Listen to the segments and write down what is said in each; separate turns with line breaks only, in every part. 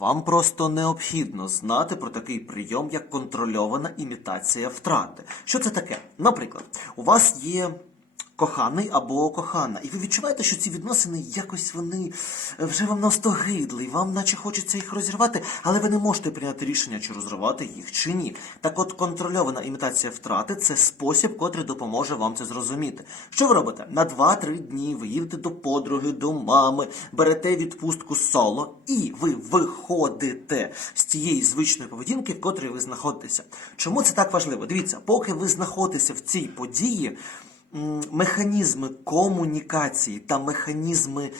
Вам просто необхідно знати про такий прийом, як контрольована імітація втрати. Що це таке? Наприклад, у вас є коханий або кохана, і ви відчуваєте, що ці відносини якось вони е, вже вам настогидли, вам наче хочеться їх розірвати, але ви не можете прийняти рішення, чи розривати їх, чи ні. Так от контрольована імітація втрати це спосіб, котрий допоможе вам це зрозуміти. Що ви робите? На 2-3 дні ви їдете до подруги, до мами, берете відпустку соло, і ви виходите з тієї звичної поведінки, в котрій ви знаходитеся. Чому це так важливо? Дивіться, поки ви знаходитеся в цій події. Механізми комунікації та механізми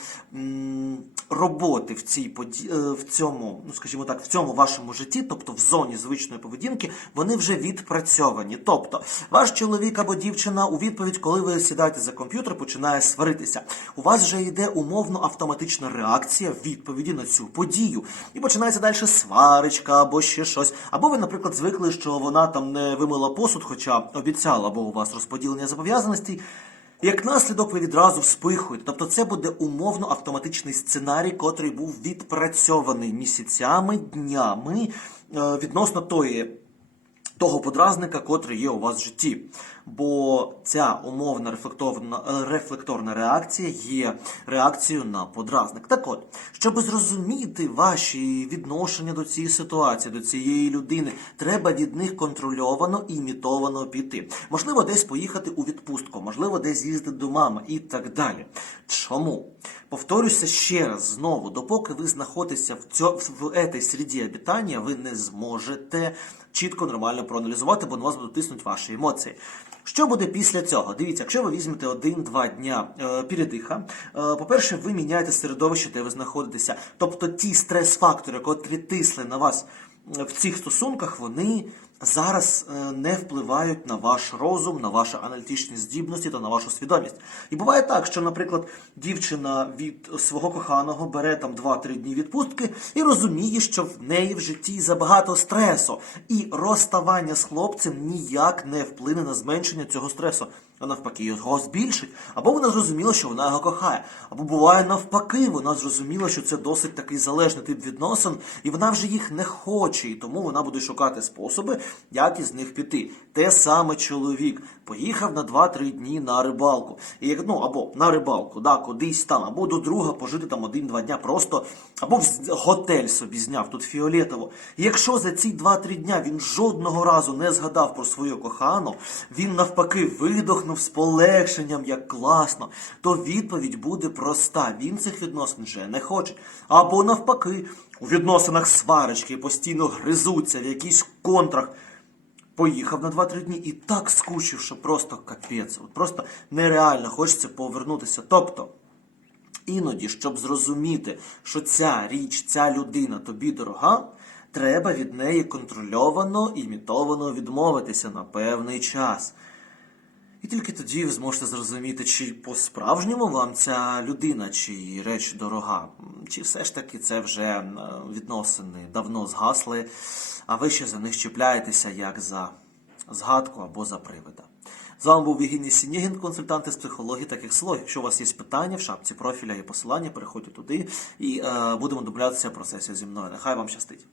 роботи в цій поді... е, в цьому, ну скажімо так, в цьому вашому житті, тобто в зоні звичної поведінки, вони вже відпрацьовані. Тобто, ваш чоловік або дівчина у відповідь, коли ви сідаєте за комп'ютер, починає сваритися. У вас вже йде умовно автоматична реакція відповіді на цю подію. І починається далі сваричка або ще щось. Або ви, наприклад, звикли, що вона там не вимила посуд, хоча обіцяла, бо у вас розподілення зобов'язаностей. Як наслідок ви відразу вспихуєте. Тобто це буде умовно автоматичний сценарій, котрий був відпрацьований місяцями, днями е, відносно тої того подразника, котрий є у вас в житті. Бо ця умовна рефлекторна, е, рефлекторна реакція є реакцією на подразник. Так от, щоб зрозуміти ваші відношення до цієї ситуації, до цієї людини, треба від них контрольовано і імітовано піти. Можливо, десь поїхати у відпустку, можливо, десь їздити до мами і так далі. Чому? Повторюся ще раз знову, допоки ви знаходитеся в цьо, в этой среді обітання, ви не зможете чітко нормально проаналізувати, бо на вас будуть тиснути ваші емоції. Що буде після цього? Дивіться, якщо ви візьмете один-два дня е, передиха, е, по-перше, ви міняєте середовище, де ви знаходитеся. Тобто ті стрес-фактори, котрі тисли на вас е, в цих стосунках, вони зараз е, не впливають на ваш розум, на ваші аналітичні здібності та на вашу свідомість. І буває так, що, наприклад, дівчина від свого коханого бере там 2-3 дні відпустки і розуміє, що в неї в житті забагато стресу, і розставання з хлопцем ніяк не вплине на зменшення цього стресу. А навпаки, його збільшить. Або вона зрозуміла, що вона його кохає. Або буває навпаки, вона зрозуміла, що це досить такий залежний тип відносин, і вона вже їх не хоче, і тому вона буде шукати способи, як із них піти. Те саме чоловік поїхав на 2-3 дні на рибалку. І, ну, або на рибалку, да, кудись там, або до друга пожити там один-два дня просто, або в готель собі зняв тут фіолетово. І якщо за ці 2-3 дня він жодного разу не згадав про свою кохану, він навпаки видохнув з полегшенням, як класно, то відповідь буде проста. Він цих відносин вже не хоче. Або навпаки, у відносинах сварочки постійно гризуться в якісь контрах. Поїхав на 2-3 дні і так скучив, що просто капець. От просто нереально хочеться повернутися. Тобто, іноді, щоб зрозуміти, що ця річ, ця людина тобі дорога, треба від неї контрольовано, імітовано відмовитися на певний час. І тільки тоді ви зможете зрозуміти, чи по-справжньому вам ця людина чи її реч дорога, чи все ж таки це вже е, відносини давно згасли, а ви ще за них чіпляєтеся як за згадку або за привида. З вами був Євгеній Сінєгін, консультант із психології та кексології. Якщо у вас є питання, в шапці профіля є посилання, переходьте туди і е, будемо домовлятися про сесію зі мною. Нехай вам щастить.